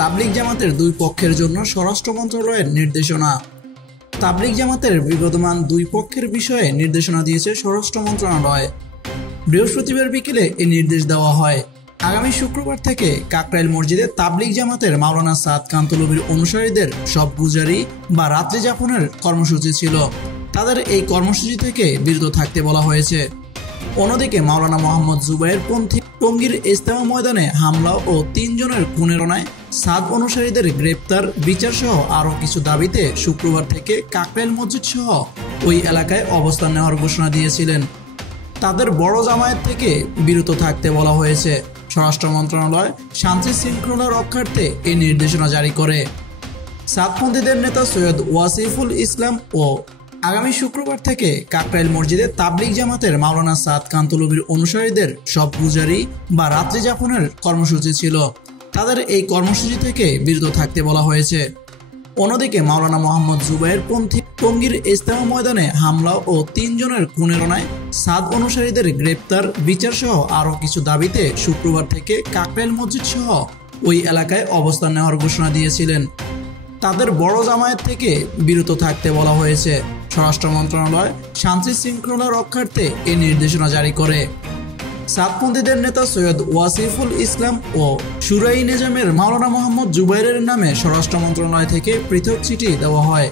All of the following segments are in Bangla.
তাবলিগ জামাতের দুই পক্ষের জন্য স্বরাষ্ট্র মন্ত্রণালয়ের নির্দেশনা। তাবলিগ জামাতের বিবদমান দুই পক্ষের বিষয়ে নির্দেশনা দিয়েছে স্বরাষ্ট্র মন্ত্রণালয়। বৃহস্পতিবার বিকেলে এই নির্দেশ দেওয়া হয়। আগামী শুক্রবার থেকে কাকরাইল মসজিদে তাবলিগ জামাতের মাওলানা সাদ কান্তলবির অনুসারীদের সব গুজারি বা রাত্রি যাপনের কর্মসূচি ছিল। তাদের এই কর্মসূচি থেকে বিরত থাকতে বলা হয়েছে। অন্যদিকে মাওলানা মোহাম্মদ জুবায়ের পন্থী টঙ্গীর ইজতেমা ময়দানে হামলা ও ৩ জনের খুনের ঘটনায় সাদ অনুসারীদের গ্রেপ্তার, বিচার সহ আরও কিছু দাবিতে শুক্রবার থেকে কাকরাইল মসজিদ সহ ওই এলাকায় অবস্থান নেওয়ার ঘোষণা দিয়েছিলেন। তাদের বড় জামায়াত থেকে বিরত থাকতে বলা হয়েছে। স্বরাষ্ট্র মন্ত্রণালয় শান্তি শৃঙ্খলা রক্ষার্থে এই নির্দেশনা জারি করে। সাদপন্থীদের নেতা সৈয়দ ওয়াসিফুল ইসলাম ও আগামী শুক্রবার থেকে কাকরাইল মসজিদে তাবলিগ জামাতের মাওলানা সাদ কান্তলবির অনুসারীদের সব গুজারি বা রাত্রি যাপনের কর্মসূচি ছিল। তাদের এই কর্মসূচি থেকে বিরত থাকতে বলা হয়েছে। অন্যদিকে মাওলানা মোহাম্মদ জুবায়ের পন্থী টঙ্গীর ইজতেমা ময়দানে হামলা ও ৩ জনের খুনের ঘটনায় সাদ অনুসারীদের গ্রেপ্তার, বিচার সহ আরও কিছু দাবিতে শুক্রবার থেকে কাকরাইল মসজিদ সহ ওই এলাকায় অবস্থান নেওয়ার ঘোষণা দিয়েছিলেন। তাদের বড় জামায়াত থেকে বিরত থাকতে বলা হয়েছে। স্বরাষ্ট্র মন্ত্রণালয় শান্তি শৃঙ্খলা রক্ষার্থে এই নির্দেশনা জারি করে। সাদপন্থীদের নেতা সৈয়দ ওয়াসিফুল ইসলাম ও শুরাই নিজামের মাওলানা মোহাম্মদ জুবাইরের নামে স্বরাষ্ট্র মন্ত্রণালয় থেকে পৃথক চিঠি দেওয়া হয়।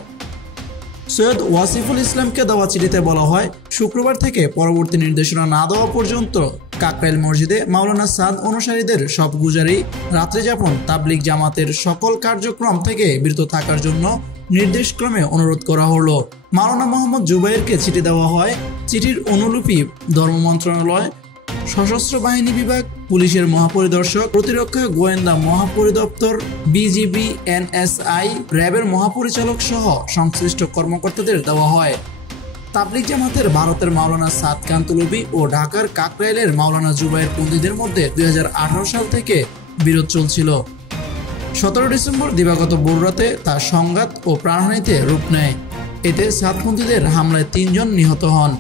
সৈয়দ ওয়াসিফুল ইসলামকে দেওয়া চিঠিতে বলা হয়, শুক্রবার থেকে পরবর্তী নির্দেশনা না দেওয়া পর্যন্ত কাকরাইল মসজিদে মাওলানা সাদ অনুসারীদের সব গুজারি, রাত্রিযাপন, তাবলিগ জামাতের সকল কার্যক্রম থেকে বিরত থাকার জন্য নির্দেশক্রমে অনুরোধ করা হলো। মাওলানা মোহাম্মদ জুবাইরকে চিঠি দেওয়া হয়। চিঠির অনুলিপি ধর্ম মন্ত্রণালয়, সশস্ত্র বাহিনী বিভাগ, পুলিশের মহাপরিদর্শক, প্রতিরক্ষা গোয়েন্দা মহাপরিদপ্তর, বিজিবি, এনএসআই, র্যাবের মহাপরিচালক সহ সংশ্লিষ্ট কর্মকর্তাদের দেওয়া হয়। তাবলিগ জামাতের ভারতের মাওলানা সাদ কান্তলবি ও ঢাকার কাকরাইলের মাওলানা জুবায়ের পন্থীদের মধ্যে ২০১৮ সাল থেকে বিরোধ চলছিল। ১৭ ডিসেম্বর দিবাগত ভোররাতে তা সংঘাত ও প্রাণহানিতে রূপ নেয়। এতে সাদপন্থীদের হামলায় ৩ জন নিহত হন।